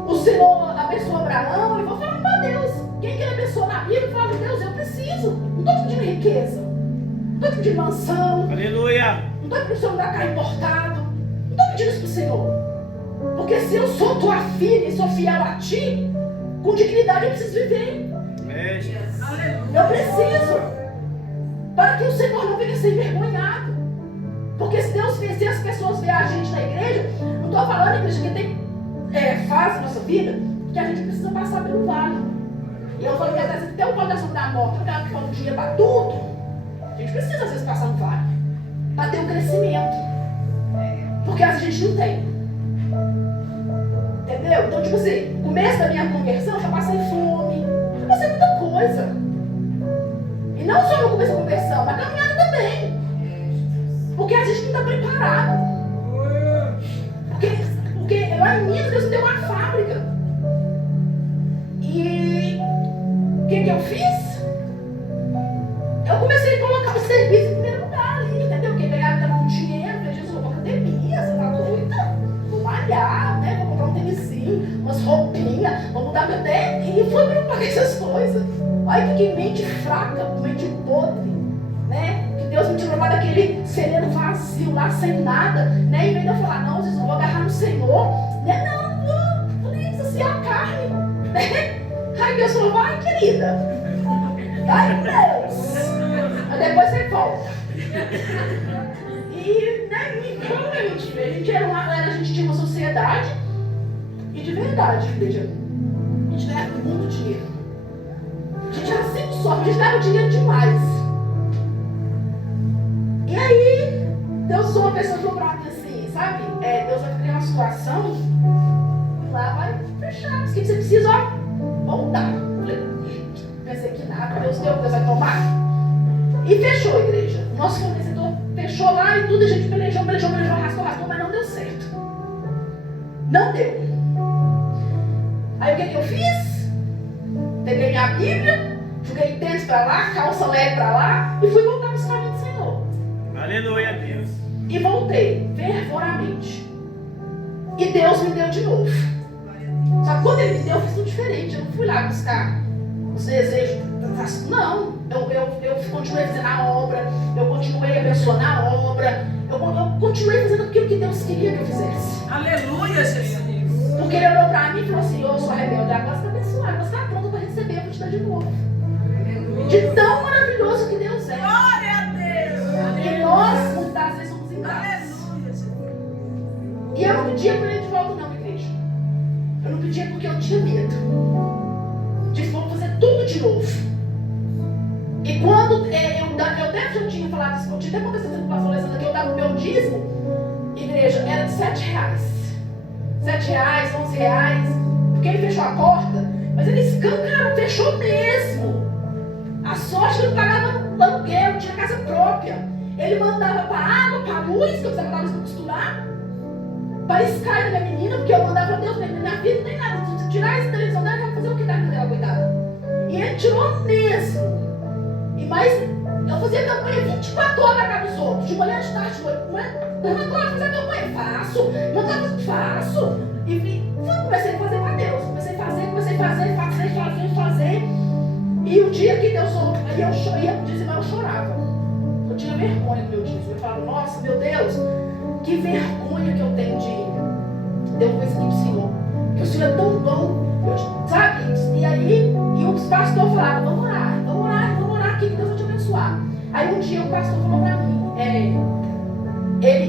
O Senhor abençoou Abraão. E vou falar para Deus. Quem que ele abençoou na Bíblia? Fala, Deus, eu preciso. Não estou pedindo riqueza. Não estou pedindo mansão. Aleluia. Não estou pedindo o Senhor dar carro importado. Não estou pedindo isso para o Senhor. Porque se eu sou tua filha e sou fiel a ti, com dignidade eu preciso viver. Eu preciso. Para que o Senhor não venha ser envergonhado. Porque se Deus vê, se as pessoas veem a gente na igreja, não estou falando, igreja, que tem fase na nossa vida que a gente precisa passar pelo vale. E eu falo que às vezes tem um pão da sombra da morte, aquela que fala um dia para tudo. A gente precisa às vezes passar no vale. Para ter um crescimento. Porque às vezes a gente não tem. Entendeu? Então, tipo assim, no começo da minha conversão, eu já passei fome, já passei muita coisa. E não só no começo da conversão, mas caminhada também. Porque a gente não está preparado. Porque lá em Minas Deus me deu uma fábrica. E o que eu fiz? Eu comecei a colocar o serviço em primeiro lugar ali, entendeu? Quem ganhava um dinheiro, falei, Jesus, eu vou pra academia, você tá doida? Vou malhar, né? Vou comprar um tênisinho, umas roupinhas, vou mudar meu dedo. E fui preocupar com essas coisas. Olha que mente fraca, mente podre, né? Que Deus me tirou lá daquele sereno vazio, lá sem nada, né? Em vez de eu falar, não, Jesus, eu vou agarrar no Senhor, né? Não, falei, isso assim é a carne, né? Aí Deus falou, vai, querida. Ai, Deus. Aí depois você volta. E, né, realmente, a gente tinha uma sociedade, e de verdade, igreja, a gente ganhava muito dinheiro. A gente era sempre sorte, a gente dava dinheiro demais. E aí, Deus usou uma pessoa que falou pra mim assim, sabe? Deus vai criar uma situação, e lá vai fechar. Isso que você precisa, ó, voltar. Pensei que nada, Deus vai tomar. E fechou a igreja. O nosso fornecedor fechou lá e tudo, a gente pelejou, rasgou, mas não deu certo. Não deu. Aí o que eu fiz? Peguei minha Bíblia, joguei tênis pra lá, calça leve pra lá e fui voltar para os caminhos do Senhor. Aleluia, Deus. E voltei, fervoramente. E Deus me deu de novo. Só que quando Ele me deu, eu fiz tudo diferente. Eu não fui lá buscar os desejos. Não, eu continuei fazendo a obra. Eu continuei abençoando a obra. Eu continuei fazendo aquilo que Deus queria que eu fizesse. Aleluia, Jesus. Porque Ele olhou para mim e falou assim: eu sou rebelde, agora você está abençoado, você está pronto para receber, eu vou te dar de novo. De tão maravilhoso que Deus é. Glória a Deus. E nós, muitas vezes, somos ingratos. Aleluia, Jesus. E eu não pedia para Ele de volta, não, igreja. Eu não pedia porque eu tinha medo de fazer tudo de novo. E quando eu até já tinha falado isso, eu tinha até conversado com o pastor Alessandra que eu dava o meu dízimo, igreja, era de R$7. R$7, R$11, porque ele fechou a porta, mas ele escancarou, fechou mesmo. A sorte que ele pagava aluguel, tinha casa própria. Ele mandava para água, para luz, que eu precisava da luz para costurar, para Sky da minha menina, porque eu mandava para Deus, minha filha não tem nada, se tirar essa televisão dela, vai fazer o que da vida dela, coitada. E ele tirou mesmo. Mas eu fazia campanha 24 horas na casa dos outros, de manhã, de tarde, de noite. Agora fazer campanha, faço. Não faço. E comecei a fazer para Deus. Comecei a fazer. E o dia que Deus ouviu, aí eu chorava. Eu tinha vergonha do meu dízimo. Eu falava, nossa, meu Deus, que vergonha que eu tenho de ter coisa aqui pro Senhor. Que o Senhor é tão bom. Sabe? E aí, os pastores falavam, vamos orar aqui que Deus vai te abençoar. Aí um dia o pastor falou pra mim,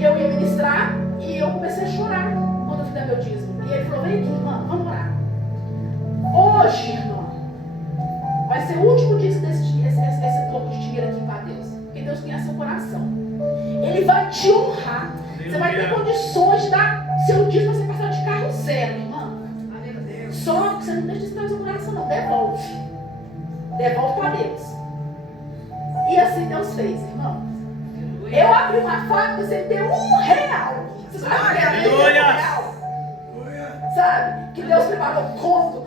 eu ia ministrar e eu comecei a chorar quando eu fui dar meu dízimo. E ele falou, vem aqui, irmã, vamos orar. Hoje, irmã, vai ser o último dízimo esse pouco de dinheiro aqui para Deus. Porque Deus conhece seu coração. Ele vai te honrar. Você vai ter condições de dar seu dízimo para você passar de carro zero, irmã. Só que você não deixa isso no seu coração, não. Devolve para Deus. E assim Deus fez, irmão. Eu abri uma fábrica, você deu R$1. Você sabe o que é R$1? Sabe? Que Deus preparou conto.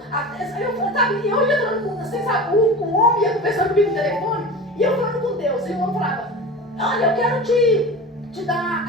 Eu ia falando com você, sabe? O homem ia conversando comigo no telefone. E eu falando com Deus. E o homem falava, olha, eu quero te dar,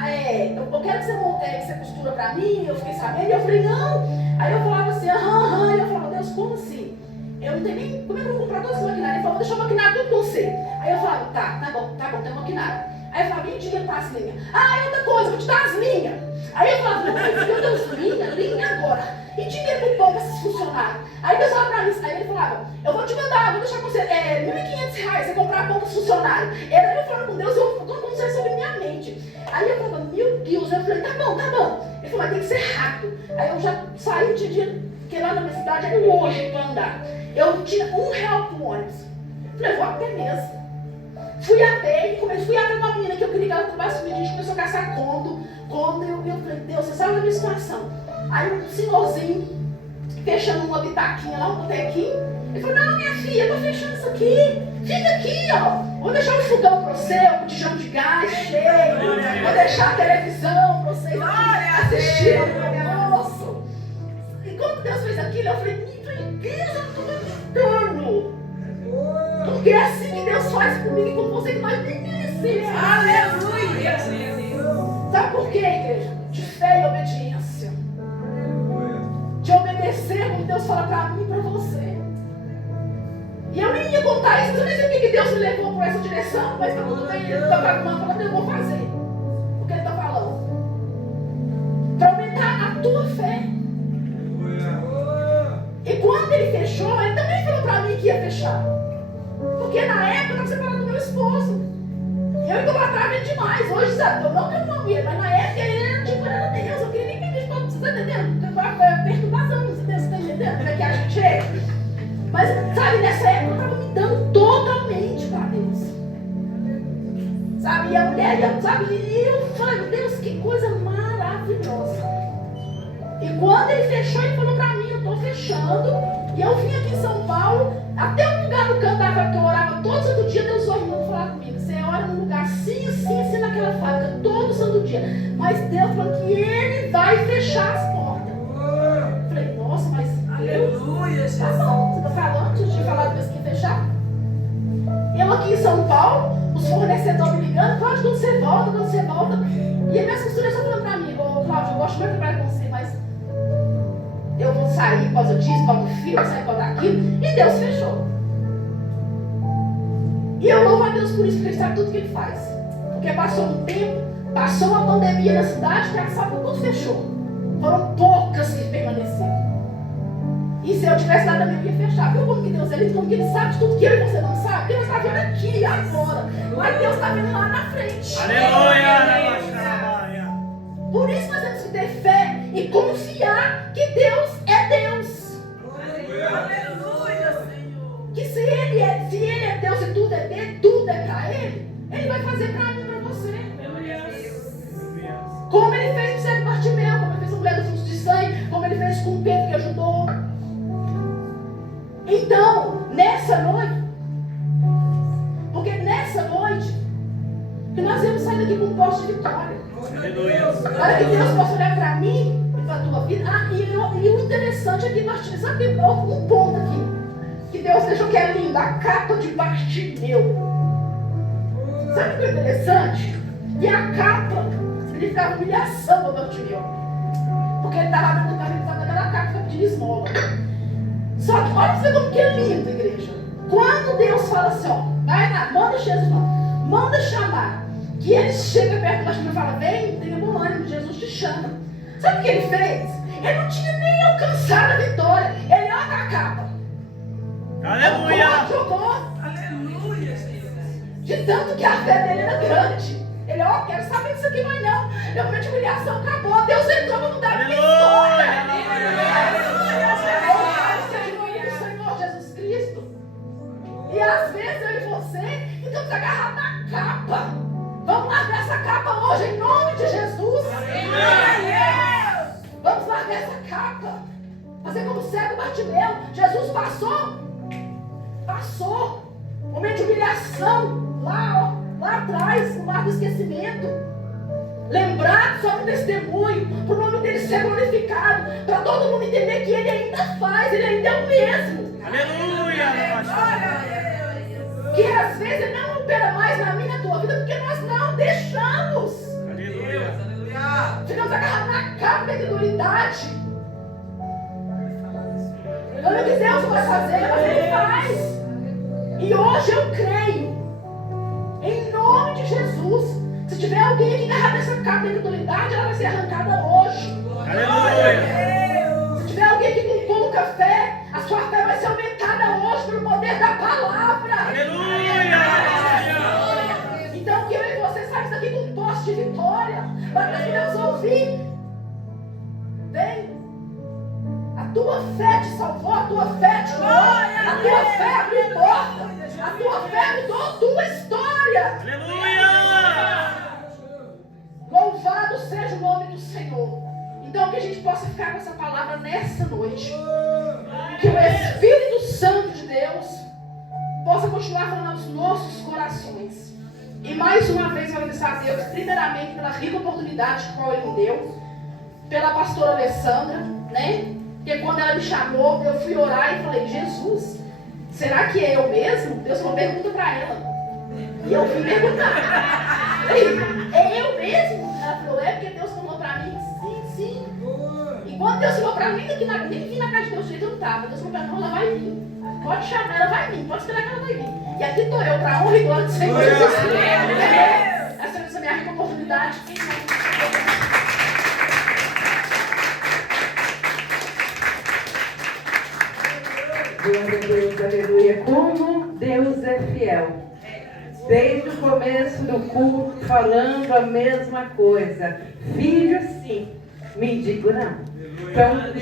eu quero que você costura pra mim. Eu fiquei sabendo. E eu falei, não. Aí eu falava assim, aham. E eu falava, Deus, como assim? Eu não tenho nem. Como é que eu vou comprar todo esse maquinário? Ele falou, deixa eu maquinar tudo com você. Aí eu falava, tá bom, tem maquinário. Aí eu falava, e dinheiro para as linhas? E outra coisa, vou te dar as linhas. Aí eu falava, meu Deus, linha agora. E dinheiro pro pão para esses funcionários. Aí Deus falava pra mim, aí ele falava, eu vou te mandar, vou deixar com você R$1.500 você comprar pão para os funcionários. Aí eu falava com Deus, como você sobre minha mente. Aí eu falava, meu Deus, eu falei, tá bom. Ele falou, mas tem que ser rápido. Aí eu já saí de dia, porque lá na minha cidade era longe para andar. Eu tinha R$1 pro ônibus. Falei, vou a pé mesmo. Fui a pé com uma menina que eu queria que ela trabalhasse comigo. A gente começou a caçar conto. Eu falei, Deus, você sabe da minha situação. Aí um senhorzinho, fechando uma bitaquinha lá, um botequinho. Ele falou, não, minha filha, eu tô fechando isso aqui. Fica aqui, ó. Vou deixar um fogão pra você, um botijão de gás cheio. Vou deixar a televisão pra vocês assistir ao almoço. E quando Deus fez aquilo, eu falei, Deus, eu não tô acreditando. Porque é assim que Deus faz comigo e com você que nós nem merecemos. Aleluia. Sabe por quê, igreja? De fé e obediência. De obedecer como Deus fala pra mim e pra você. E eu nem ia contar isso, eu nem sei porque Deus me levou por essa direção, mas tá tudo bem, Ele tá falando, eu vou fazer o que Ele tá falando. Pra aumentar a tua fé. E quando Ele fechou, Ele também falou pra mim que ia fechar. Porque na época eu estava separado do meu esposo. E eu idolatrava ele demais. Hoje, sabe, eu não que eu não amo ele, mas na época ele era Deus. Eu queria nem pedir para você, tá entendendo? Perturbação, você tá entendendo? Como é que a gente é? Mas, sabe, nessa época eu estava me dando totalmente para Deus. Sabe, e a mulher, sabe, e eu falei, Deus, que coisa maravilhosa. E quando ele fechou, ele falou para mim, eu estou fechando. E eu vim aqui em São Paulo, até um lugar no canto que eu orava todo santo dia, Deus orando falar comigo. Você ora num lugar assim, naquela fábrica, todo santo dia. Mas Deus falou que Ele vai fechar as portas. Eu falei, nossa, mas Aleluia, Jesus. tá bom, você está falando? Você tinha falado Deus que ia fechar? Eu aqui em São Paulo, os os fornecedores me ligando, Cláudio, quando você volta. E a minha costureira só falando pra mim, Cláudio, eu gosto muito de trabalhar com você, mas eu vou sair por causa disso, por causa do filho, vou sair por causa daquilo. E Deus fechou. E eu louvo a Deus por isso, porque Ele sabe tudo que Ele faz. Porque passou um tempo, passou uma pandemia na cidade, que sabe que tudo fechou. Foram poucas que permaneceram. E se eu tivesse nada mesmo, ia fechar. Viu como que Deus é? Como que Ele sabe de tudo que eu e você não sabe? Porque Deus está vendo aqui e agora. Mas Deus está vendo lá na frente. Aleluia! Por isso nós temos que ter fé e confiar que Deus é Deus. Aleluia, Senhor. Que se Ele é Deus e tudo é dele, tudo é para Ele, Ele vai fazer para mim e para você. Como Ele fez com o cego de Bartimeu, como Ele fez com a mulher do fluxo de sangue, como Ele fez com o Pedro que ajudou. Então, nessa noite, porque nessa noite, que nós vamos sair daqui com um posto de vitória. Para que Deus possa olhar para mim e para a tua vida. E o interessante é que Bartimeu, sabe um ponto aqui, que Deus deixou que é lindo, a capa de Bartimeu. Sabe o que é interessante? E a capa significava humilhação para Bartimeu. Porque ele estava dentro do carro, ele estava dando a capa pedindo esmola. Só que olha você como que é lindo, igreja. Quando Deus fala assim, ó, vai lá, manda Jesus, manda chamar. Que ele chega perto do Bartimeu e fala, vem, tenha bom ânimo, Jesus te chama. Sabe o que ele fez? Ele não tinha nem alcançado a vitória. Ele olha a capa. Aleluia! Jogou. Aleluia, Senhor. De tanto que a fé dele era grande. Ele, ó, quero saber disso aqui, mas não. Meu momento de humilhação acabou. Deus entrou para mudar a minha história. Senhor Jesus Cristo. E às vezes eu e você estamos agarrados na capa. Vamos largar essa capa hoje em nome de Jesus. Vamos largar essa capa. Fazer como o cego Bartimeu. Jesus passou. Momento de humilhação. Lá atrás, no mar do esquecimento. Lembrado só no testemunho. Para o nome dele ser glorificado. Para todo mundo entender que ele ainda faz. Ele ainda é o mesmo. Aleluia! Que às vezes ele não opera mais na minha e na tua vida, porque nós não deixamos. Aleluia! Ficamos agarrados na capa da incredulidade. Quando o que Deus vai fazer, mas Ele faz. E hoje eu creio, em nome de Jesus, se tiver alguém aqui agarrado nessa capa da incredulidade, ela vai ser arrancada hoje. Aleluia! Se tiver alguém aqui com pouca fé, a sua fé vai ser aumentada hoje pelo poder da palavra. Aleluia! Então que eu e você saímos daqui com um poste de vitória, para que nós podemos ouvir. Vem. A tua fé te salvou, a tua fé te curou, a tua fé abriu porta, a tua fé mudou a tua história. Aleluia! Louvado seja o nome do Senhor. Então que a gente possa ficar com essa palavra nessa noite. Que o Espírito Santo de Deus possa continuar falando aos nossos corações. E mais uma vez eu agradeço a Deus, primeiramente pela rica oportunidade que Ele me deu, pela pastora Alessandra, né? Porque quando ela me chamou, eu fui orar e falei, Jesus, será que é eu mesmo? Deus falou, pergunta para ela. E eu fui perguntar. É eu mesmo? Ela falou, é porque Deus falou para mim, sim. E quando Deus falou para mim, nem vim na casa de Deus, eu não estava. Deus falou para mim, não, ela vai vir. Pode chamar, ela vai vir, pode esperar que ela vai vir. E aqui estou eu, para a honra e glória do Senhor Jesus Cristo. Essa é a minha rica oportunidade. Glória a Deus, aleluia. Como Deus é fiel. Desde o começo do culto, falando a mesma coisa. Filho, sim. Mendigo, não. Então,